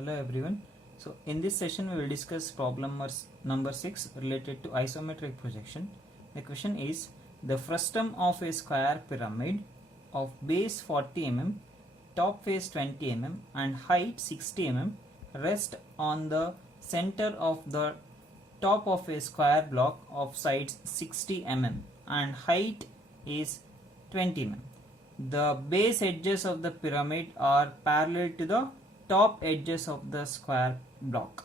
Hello everyone. So in this session we will discuss problem number 6 related to isometric projection. The question is the frustum of a square pyramid of base 40 mm, top face 20 mm and height 60 mm rest on the center of the top of a square block of sides 60 mm and height is 20 mm. The base edges of the pyramid are parallel to the top edges of the square block.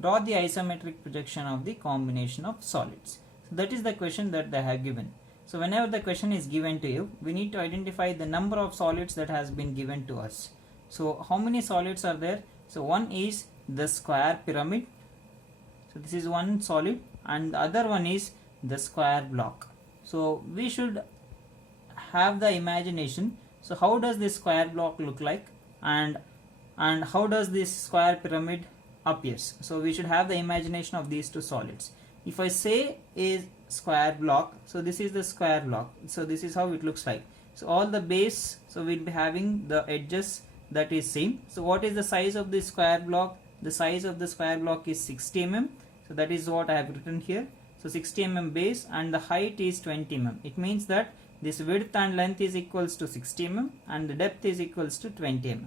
Draw the isometric projection of the combination of solids. So that is the question that they have given. So whenever the question is given to you, we need to identify the number of solids that has been given to us. So how many solids are there? So one is the square pyramid. So this is one solid and the other one is the square block. So we should have the imagination. So how does this square block look like and how does this square pyramid appears? So we should have the imagination of these two solids. If I say a square block, so this is the square block. So this is how it looks like. So all the base, so we'll be having the edges that is same. So what is the size of the square block? The size of the square block is 60 mm. So that is what I have written here. So 60 mm base and the height is 20 mm. It means that this width and length is equals to 60 mm and the depth is equals to 20 mm.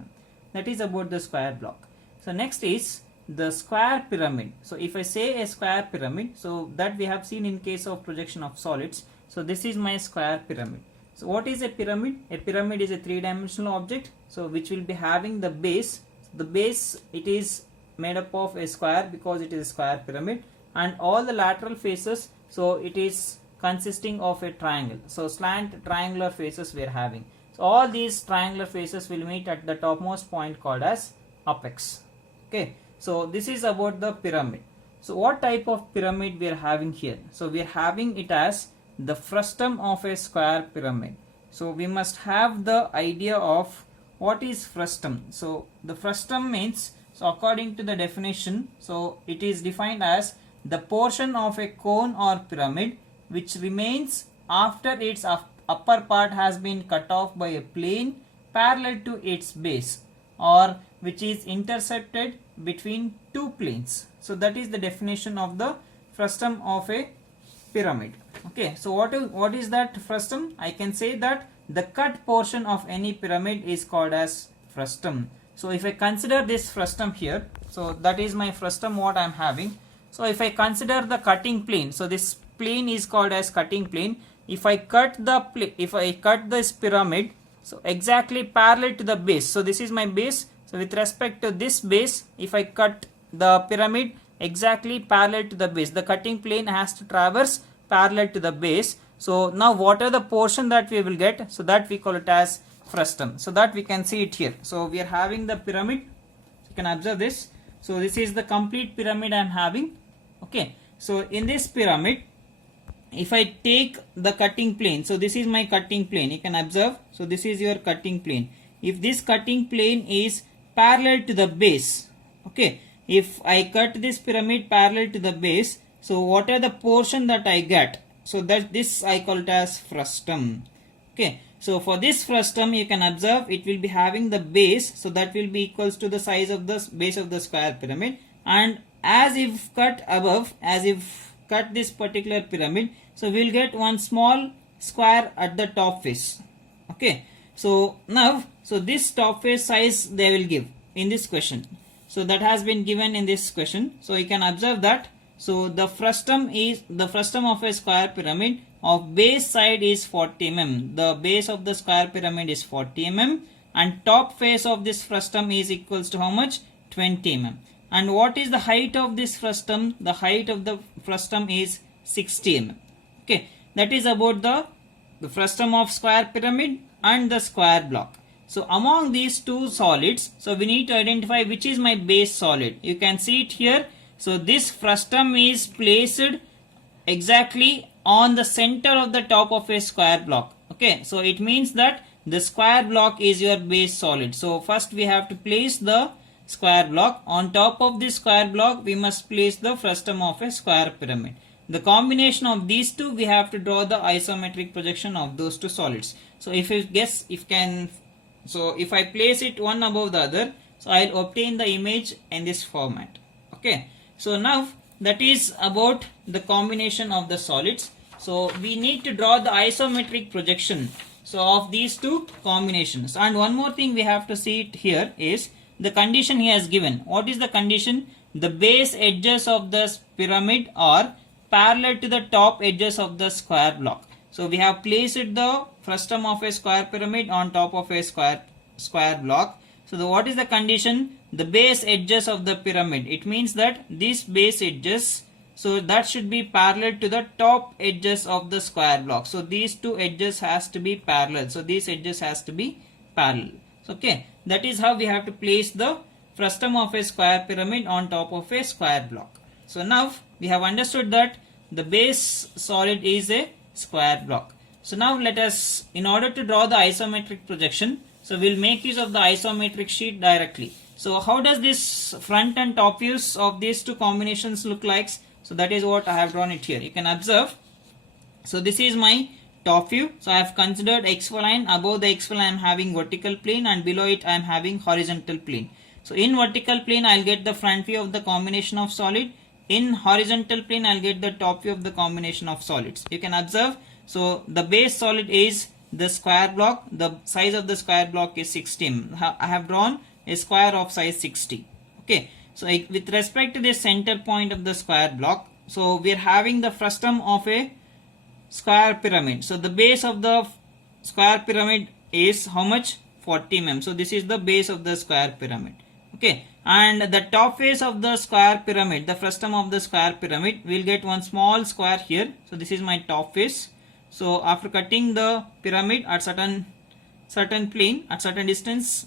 That is about the square block. So next is the square pyramid. So if I say a square pyramid, so that we have seen in case of projection of solids. So this is my square pyramid. So what is a pyramid? A pyramid is a three-dimensional object, so which will be having the base. The base, it is made up of a square because it is a square pyramid, and all the lateral faces, so it is consisting of a triangle. So slant triangular faces we are having. So all these triangular faces will meet at the topmost point called as apex. Okay, so this is about the pyramid. So what type of pyramid we are having here? So we are having it as the frustum of a square pyramid. So we must have the idea of what is frustum. So the frustum means, so according to the definition, so it is defined as the portion of a cone or pyramid which remains after its upper part has been cut off by a plane parallel to its base, or which is intercepted between two planes. So that is the definition of the frustum of a pyramid. Okay, so what is that frustum? I can say that the cut portion of any pyramid is called as frustum. So if I consider this frustum here, so that is my frustum what I am having. So if I consider the cutting plane, so this plane is called as cutting plane. If I cut this pyramid, so exactly parallel to the base, so this is my base. So with respect to this base, if I cut the pyramid exactly parallel to the base, the cutting plane has to traverse parallel to the base. So now what are the portion that we will get? So that we call it as frustum. So that we can see it here. So we are having the pyramid. You can observe this. So this is the complete pyramid I am having. Okay. So in this pyramid, if I take the cutting plane, so this is my cutting plane, you can observe. So this is your cutting plane. If this cutting plane is parallel to the base, okay, if I cut this pyramid parallel to the base, so what are the portion that I get? So that this I call it as frustum. Okay, so for this frustum you can observe it will be having the base, so that will be equals to the size of the base of the square pyramid, and as if cut above, as if cut this particular pyramid, so we will get one small square at the top face. Okay, so now, so this top face size they will give in this question. So that has been given in this question. So you can observe that. So the frustum is the frustum of a square pyramid of base side is 40 mm. The base of the square pyramid is 40 mm and top face of this frustum is equals to how much? 20 mm. And what is the height of this frustum? The height of the frustum is 60 mm. Okay, that is about the frustum of square pyramid and the square block. So among these two solids, so we need to identify which is my base solid. You can see it here. So this frustum is placed exactly on the center of the top of a square block. Okay, so it means that the square block is your base solid. So first we have to place the square block. On top of this square block we must place the frustum of a square pyramid. The combination of these two, we have to draw the isometric projection of those two solids. So if you guess, if I place it one above the other, So I'll obtain the image in this format. Okay, so now that is about the combination of the solids. So we need to draw the isometric projection so of these two combinations. And one more thing we have to see it here is the condition he has given. What is the condition? The base edges of the pyramid are parallel to the top edges of the square block. So we have placed the frustum of a square pyramid on top of a square block. So what is the condition? The base edges of the pyramid. It means that these base edges, so that should be parallel to the top edges of the square block. So these two edges has to be parallel. So these edges has to be parallel. So, okay, that is how we have to place the frustum of a square pyramid on top of a square block. So now we have understood that the base solid is a square block. So now let us, in order to draw the isometric projection, so we'll make use of the isometric sheet directly. So how does this front and top views of these two combinations look like? So that is what I have drawn it here. You can observe. So this is my top view. So I have considered XY line. Above the XY line I am having vertical plane, and below it I am having horizontal plane. So in vertical plane I'll get the front view of the combination of solid. In horizontal plane I'll get the top view of the combination of solids. You can observe. So the base solid is the square block. The size of the square block is 60. I have drawn a square of size 60. Okay. So with respect to the center point of the square block, so we are having the frustum of a square pyramid. So the base of the square pyramid is how much? 40 mm. So this is the base of the square pyramid. Okay. And the top face of the square pyramid, the frustum of the square pyramid, will get one small square here. So this is my top face. So after cutting the pyramid at certain plane, at certain distance,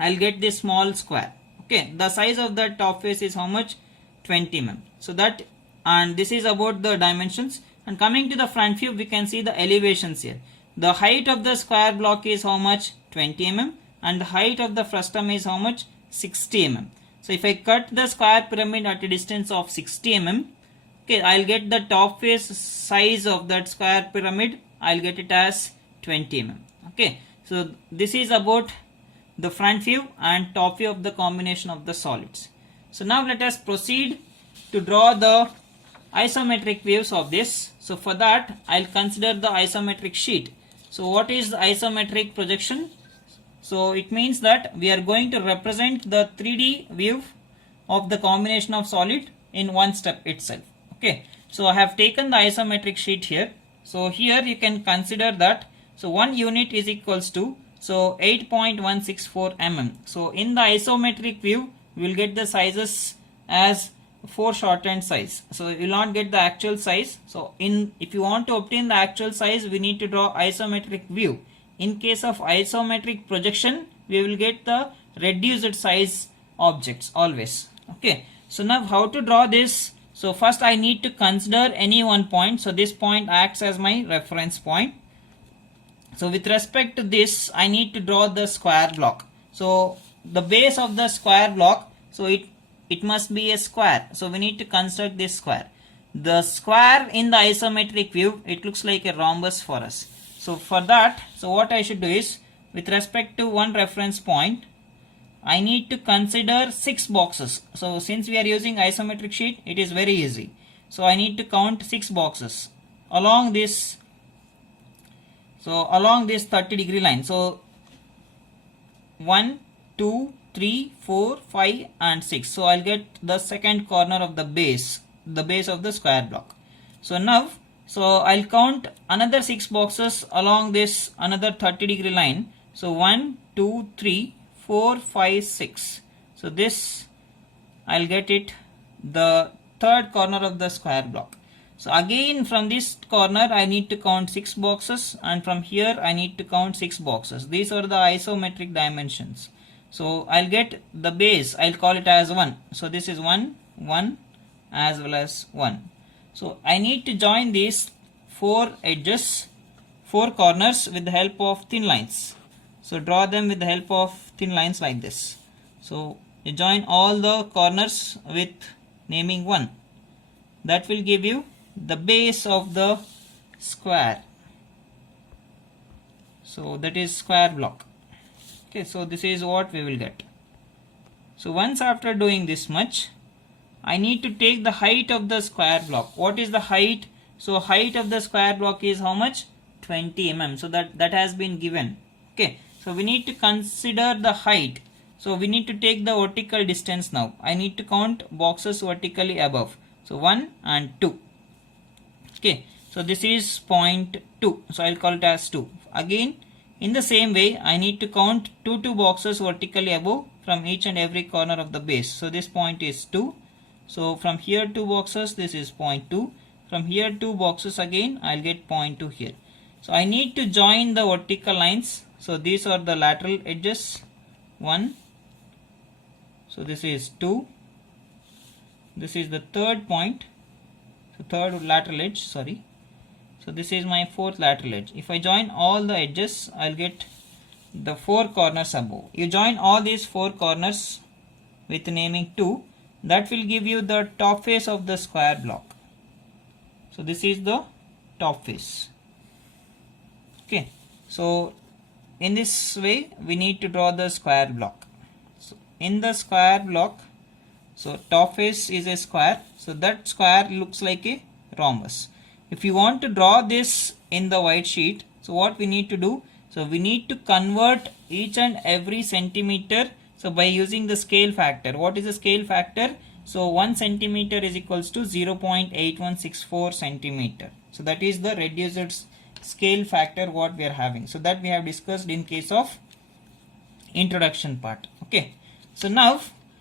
I'll get this small square. Okay, the size of the top face is how much? 20 mm. So that, and this is about the dimensions. And coming to the front view, we can see the elevations here. The height of the square block is how much? 20 mm. And the height of the frustum is how much? 60 mm. So if I cut the square pyramid at a distance of 60 mm, okay, I'll get the top face size of that square pyramid. I'll get it as 20 mm. Okay, so this is about the front view and top view of the combination of the solids. So now let us proceed to draw the isometric views of this. So for that I'll consider the isometric sheet. So what is the isometric projection? So it means that we are going to represent the 3D view of the combination of solid in one step itself. Okay, so I have taken the isometric sheet here. So here you can consider that, so 1 unit is equals to, so 8.164 mm. So in the isometric view we will get the sizes as foreshortened size. So you will not get the actual size. So if you want to obtain the actual size, we need to draw isometric view. In case of isometric projection, we will get the reduced size objects always. Okay, so now how to draw this? So first I need to consider any one point. So this point acts as my reference point. So with respect to this, I need to draw the square block. So the base of the square block, so it must be a square. So we need to construct this square. The square in the isometric view, it looks like a rhombus for us. So for that, so what I should do is, with respect to one reference point, I need to consider 6 boxes. So since we are using isometric sheet, it is very easy. So I need to count 6 boxes along this. So along this 30-degree line. So 1, 2, 3, 4, 5 and 6. So I'll get the second corner of the base of the square block. So now, so I'll count another 6 boxes along this another 30-degree line. So 1, 2, 3, 4, 5, 6. So this I'll get it the third corner of the square block. So again from this corner I need to count 6 boxes, and from here I need to count 6 boxes. These are the isometric dimensions. So I'll get the base, I'll call it as 1. So this is 1, 1 as well as 1. So I need to join these 4 edges, 4 corners with the help of thin lines. So draw them with the help of thin lines like this. So you join all the corners with naming 1. That will give you the base of the square. So that is square block. Okay, so this is what we will get. So once after doing this much, I need to take the height of the square block. What is the height? So height of the square block is how much? 20 mm. So that has been given. Okay. So we need to consider the height. So we need to take the vertical distance now. I need to count boxes vertically above. So 1 and 2. Okay. So this is 0.2. So I'll call it as 2. Again, in the same way, I need to count two boxes vertically above from each and every corner of the base. So this point is 2. So from here 2 boxes, this is 0.2. From here 2 boxes again, I'll get 0.2 here. So I need to join the vertical lines. So these are the lateral edges. 1. So this is 2. This is the third point. So third lateral edge, sorry. So this is my fourth lateral edge. If I join all the edges, I'll get the 4 corners above. You join all these 4 corners with naming 2. That will give you the top face of the square block. So this is the top face. Okay. So in this way, we need to draw the square block. So in the square block, so top face is a square. So that square looks like a rhombus. If you want to draw this in the white sheet, so what we need to do? So we need to convert each and every centimeter. So by using the scale factor. What is the scale factor? So 1 centimeter is equals to 0.8164 centimeter. So that is the reduced scale factor what we are having. So that we have discussed in case of introduction part. Okay. So now,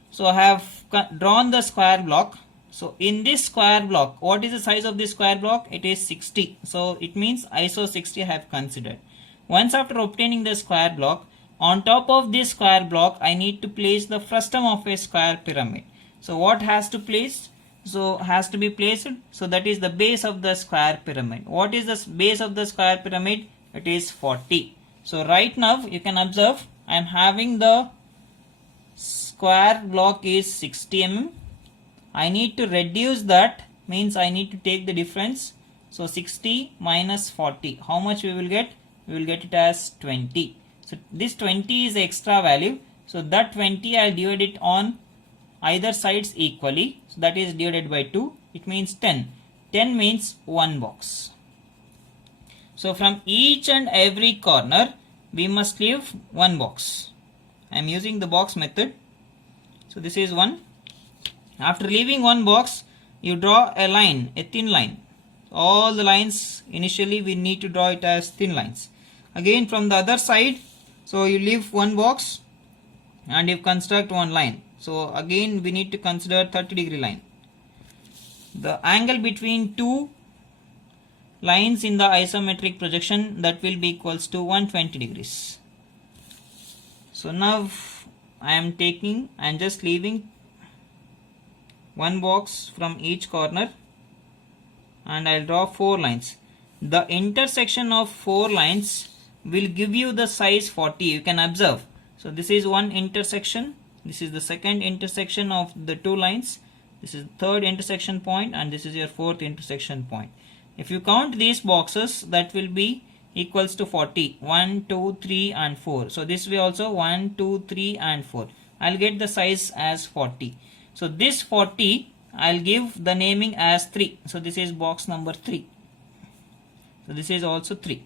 so I have drawn the square block. So in this square block, what is the size of this square block? It is 60. So it means ISO 60 I have considered. Once after obtaining the square block, on top of this square block, I need to place the frustum of a square pyramid. So what has to place? So has to be placed. So that is the base of the square pyramid. What is the base of the square pyramid? It is 40. So right now you can observe I am having the square block is 60 mm. I need to reduce that, means I need to take the difference. So 60 minus 40. How much we will get? We will get it as 20. So this 20 is extra value. So that 20 I will divide it on either sides equally. So that is divided by 2. It means 10. 10 means 1 box. So from each and every corner we must leave 1 box. I am using the box method. So this is 1. After leaving 1 box, you draw a line, a thin line. All the lines initially we need to draw it as thin lines. Again from the other side, so you leave 1 box and you construct 1 line. So again we need to consider 30-degree line. The angle between 2 lines in the isometric projection, that will be equals to 120 degrees. So now I am just leaving 1 box from each corner and I'll draw 4 lines. The intersection of 4 lines will give you the size 40. You can observe. So this is one intersection. This is the second intersection of the 2 lines. This is the third intersection point and this is your fourth intersection point. If you count these boxes, that will be equals to 40. 1, 2, 3 and 4. So this way also 1, 2, 3 and 4. I'll get the size as 40. So this 40 I'll give the naming as 3. So this is box number 3. So this is also 3.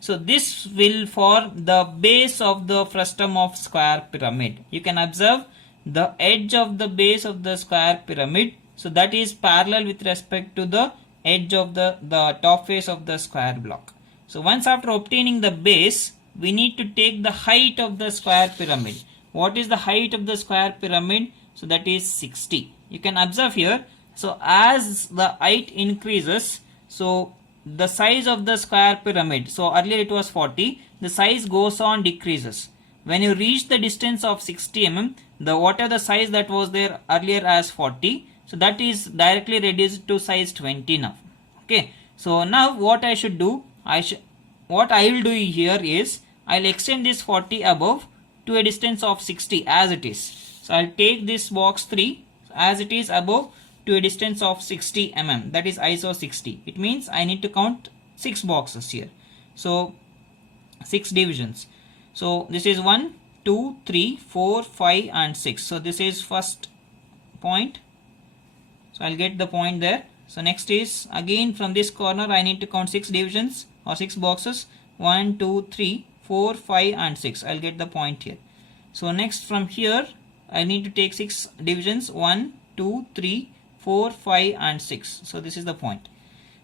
So this will form the base of the frustum of square pyramid. You can observe the edge of the base of the square pyramid. So that is parallel with respect to the edge of the top face of the square block. So once after obtaining the base, we need to take the height of the square pyramid. What is the height of the square pyramid? So that is 60. You can observe here. So as the height increases, so the size of the square pyramid, so earlier it was 40, the size goes on decreases. When you reach the distance of 60 mm, whatever the size that was there earlier as 40, so that is directly reduced to size 20 now. Okay. So now what I should do, what I will do here is I'll extend this 40 above to a distance of 60 as it is. So I'll take this box 3 as it is above to a distance of 60 mm, that is ISO 60. It means I need to count 6 boxes here. So 6 divisions. So this is 1, 2, 3, 4, 5 and 6. So this is first point. So I'll get the point there. So next is again from this corner I need to count 6 divisions or 6 boxes. 1, 2, 3, 4, 5 and 6. I'll get the point here. So next from here I need to take 6 divisions. 1, 2, 3, 4, 5 and 6. So this is the point.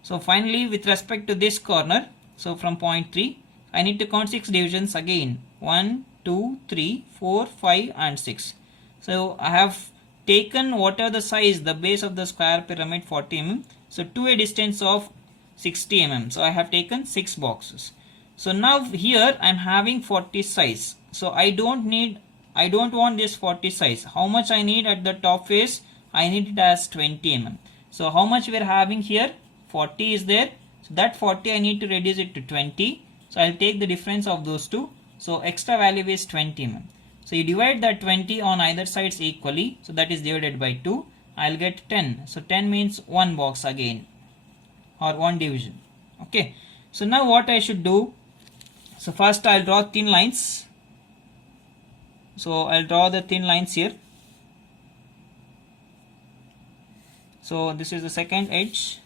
So finally with respect to this corner, so from point 3 I need to count 6 divisions again. 1, 2, 3, 4, 5 and 6. So I have taken whatever the size, the base of the square pyramid 40 mm. So to a distance of 60 mm. So I have taken 6 boxes. So now here I am having 40 size. So I don't want this 40 size. How much I need at the top face? I need it as 20 mm. So how much we are having here? 40 is there. So that 40 I need to reduce it to 20. So I'll take the difference of those two. So extra value is 20 mm. So you divide that 20 on either sides equally. So that is divided by 2. I'll get 10. So 10 means 1 box again or 1 division. Okay. So now what I should do? So first I'll draw thin lines. So I'll draw the thin lines here. So this is the second edge.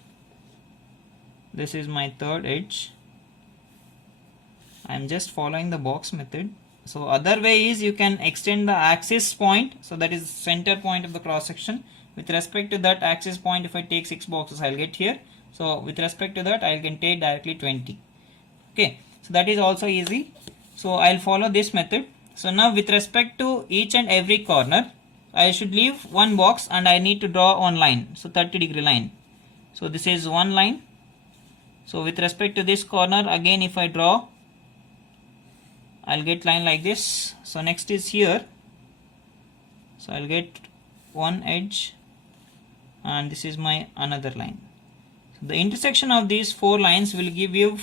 This is my third edge. I am just following the box method. So other way is you can extend the axis point. So that is center point of the cross section. With respect to that axis point, if I take 6 boxes, I'll get here. So with respect to that, I can take directly 20. Okay. So that is also easy. So I'll follow this method. So now with respect to each and every corner, I should leave one box and I need to draw one line. So 30-degree line. So this is one line. So with respect to this corner, again if I draw, I'll get line like this. So next is here. So I'll get one edge and this is my another line. So the intersection of these 4 lines will give you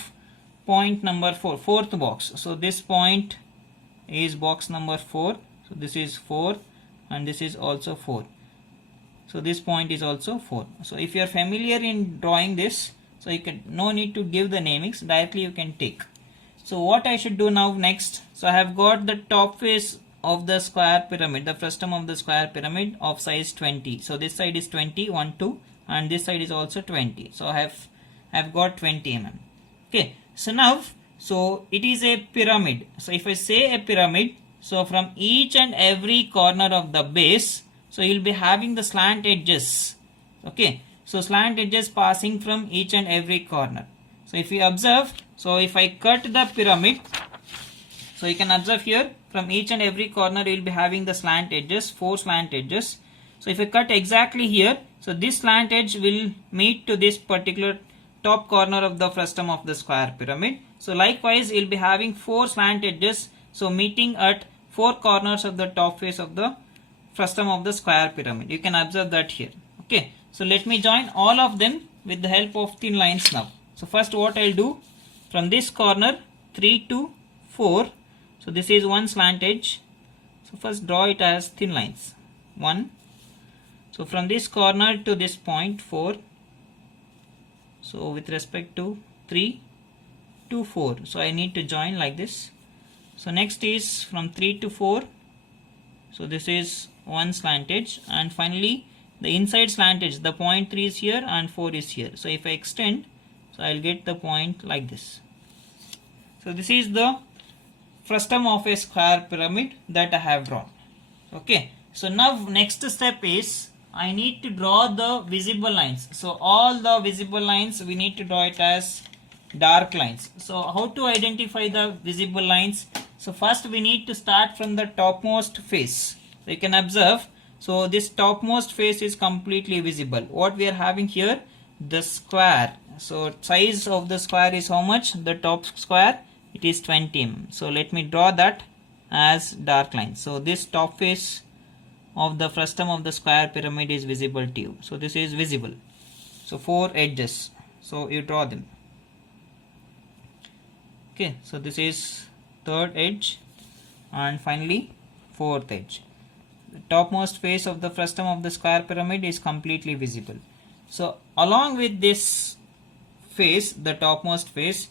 point number 4, fourth box. So this point is box number 4. So this is 4 and this is also 4. So this point is also 4. So if you are familiar in drawing this, so you can no need to give the namings, directly you can take. So what I should do now next? So I have got the top face of the square pyramid, the frustum of the square pyramid of size 20. So this side is 20, 1, 2 and this side is also 20. So I have got 20 mm. Okay. So now, so it is a pyramid. So if I say a pyramid, so from each and every corner of the base, so you will be having the slant edges. Okay. So slant edges passing from each and every corner. So if you observe, so if I cut the pyramid, so you can observe here from each and every corner you will be having the slant edges, 4 slant edges. So if I cut exactly here, so this slant edge will meet to this particular top corner of the frustum of the square pyramid. So likewise you will be having 4 slant edges, so meeting at 4 corners of the top face of the frustum of the square pyramid. You can observe that here. Okay. So let me join all of them with the help of thin lines now. So first what I'll do, from this corner 3 to 4, so this is one slant edge. So first draw it as thin lines. 1. So from this corner to this point 4. So with respect to 3 to 4. So I need to join like this. So next is from 3 to 4. So this is one slant edge, and finally the inside slant edge, the point 3 is here and 4 is here. So if I extend, so I'll get the point like this. So this is the frustum of a square pyramid that I have drawn. Okay. So now next step is I need to draw the visible lines. So all the visible lines we need to draw it as dark lines. So how to identify the visible lines? So first we need to start from the topmost face. So you can observe, so this topmost face is completely visible. What we are having here, the square. So size of the square is how much? The top square, it is 20 mm. So let me draw that as dark line. So this top face of the frustum of the square pyramid is visible to you. So this is visible. So 4 edges. So you draw them. Okay. So this is third edge and finally fourth edge. The topmost face of the frustum of the square pyramid is completely visible. So along with this face, the topmost face,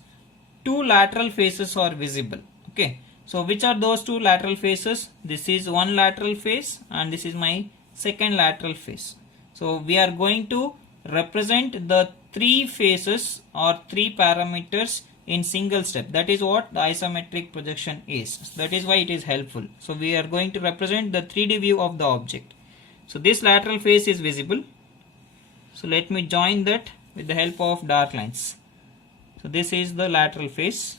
2 lateral faces are visible. Okay. So which are those two lateral faces? This is one lateral face and this is my second lateral face. So we are going to represent the three faces or three parameters in single step. That is what the isometric projection is. That is why it is helpful. So we are going to represent the 3D view of the object. So this lateral face is visible. So let me join that with the help of dark lines. So this is the lateral face.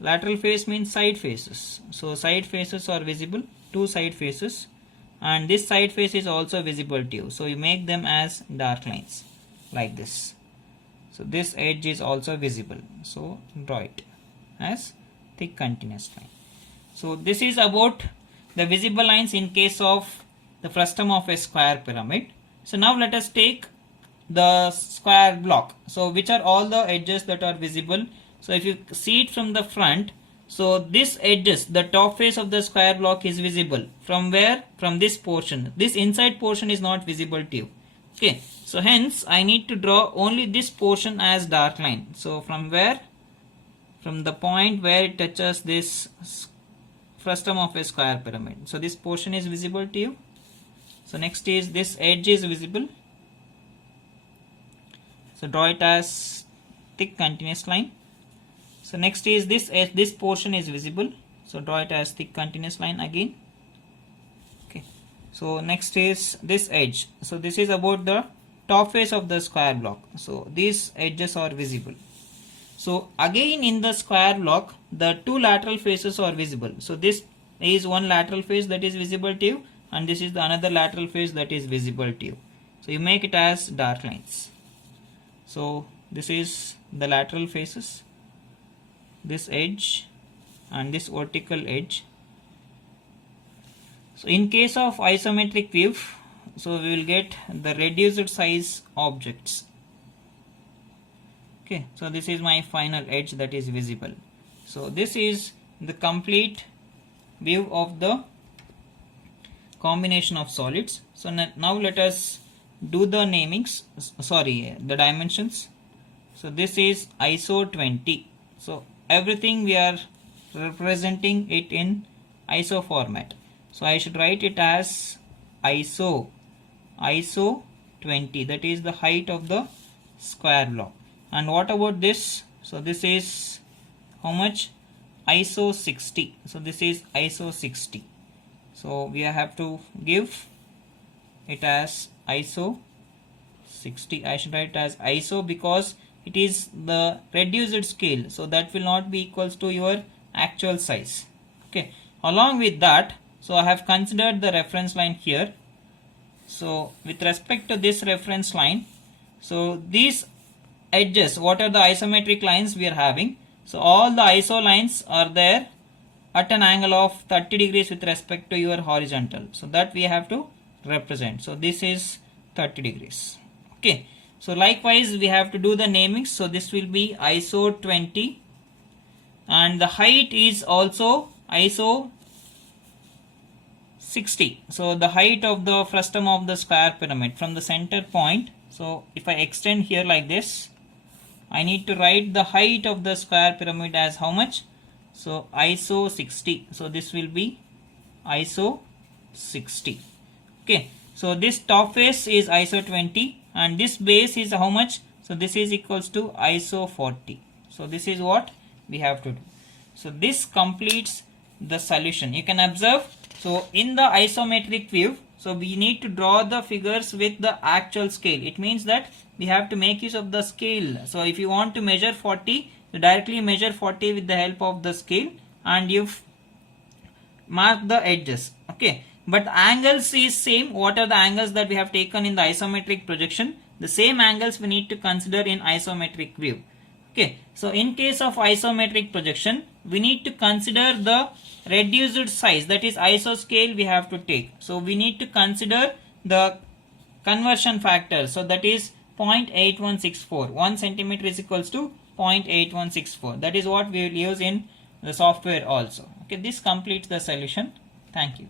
Lateral face means side faces. So side faces are visible, two side faces, and this side face is also visible to you. So you make them as dark lines like this. So this edge is also visible. So draw it as thick continuous line. So this is about the visible lines in case of the frustum of a square pyramid. So now let us take the square block. So which are all the edges that are visible? So if you see it from the front, so this edges, the top face of the square block is visible. From where? From this portion. This inside portion is not visible to you. Okay, so hence I need to draw only this portion as dark line. So from where? From the point where it touches this frustum of a square pyramid. So this portion is visible to you. So next is this edge is visible. So draw it as thick continuous line. So next is this edge, this portion is visible. So draw it as thick continuous line again. Okay. So next is this edge. So this is about the top face of the square block. So these edges are visible. So again in the square block, the two lateral faces are visible. So this is one lateral face that is visible to you, and this is the another lateral face that is visible to you. So you make it as dark lines. So this is the lateral faces, this edge and this vertical edge. So in case of isometric view, so we will get the reduced size objects. Okay, so this is my final edge that is visible. So this is the complete view of the combination of solids. So now let us do the namings, the dimensions. So this is ISO 20. So everything we are representing it in ISO format. So I should write it as ISO 20. That is the height of the square block. And what about this? So this is how much? ISO 60. So this is ISO 60. So we have to give it as ISO 60. I should write it as ISO because it is the reduced scale. So that will not be equals to your actual size. Okay. Along with that, so I have considered the reference line here. So with respect to this reference line, so these edges, what are the isometric lines we are having? So all the iso lines are there at an angle of 30 degrees with respect to your horizontal. So that we have to represent. So this is 30 degrees. Okay. So likewise we have to do the naming. So this will be ISO 20 and the height is also ISO 60. So the height of the frustum of the square pyramid from the center point. So if I extend here like this, I need to write the height of the square pyramid as how much? So ISO 60. So this will be ISO 60. Okay. So this top face is ISO 20 and this base is how much? So this is equals to ISO 40. So this is what we have to do. So this completes the solution. You can observe. So in the isometric view, so we need to draw the figures with the actual scale. It means that we have to make use of the scale. So if you want to measure 40, you directly measure 40 with the help of the scale and you mark the edges. Okay. But angles is same. What are the angles that we have taken in the isometric projection? The same angles we need to consider in isometric view. Okay. So in case of isometric projection, we need to consider the reduced size, that is ISO scale we have to take. So we need to consider the conversion factor. So that is 0.8164. 1 centimeter is equals to 0.8164. That is what we will use in the software also. Okay, this completes the solution. Thank you.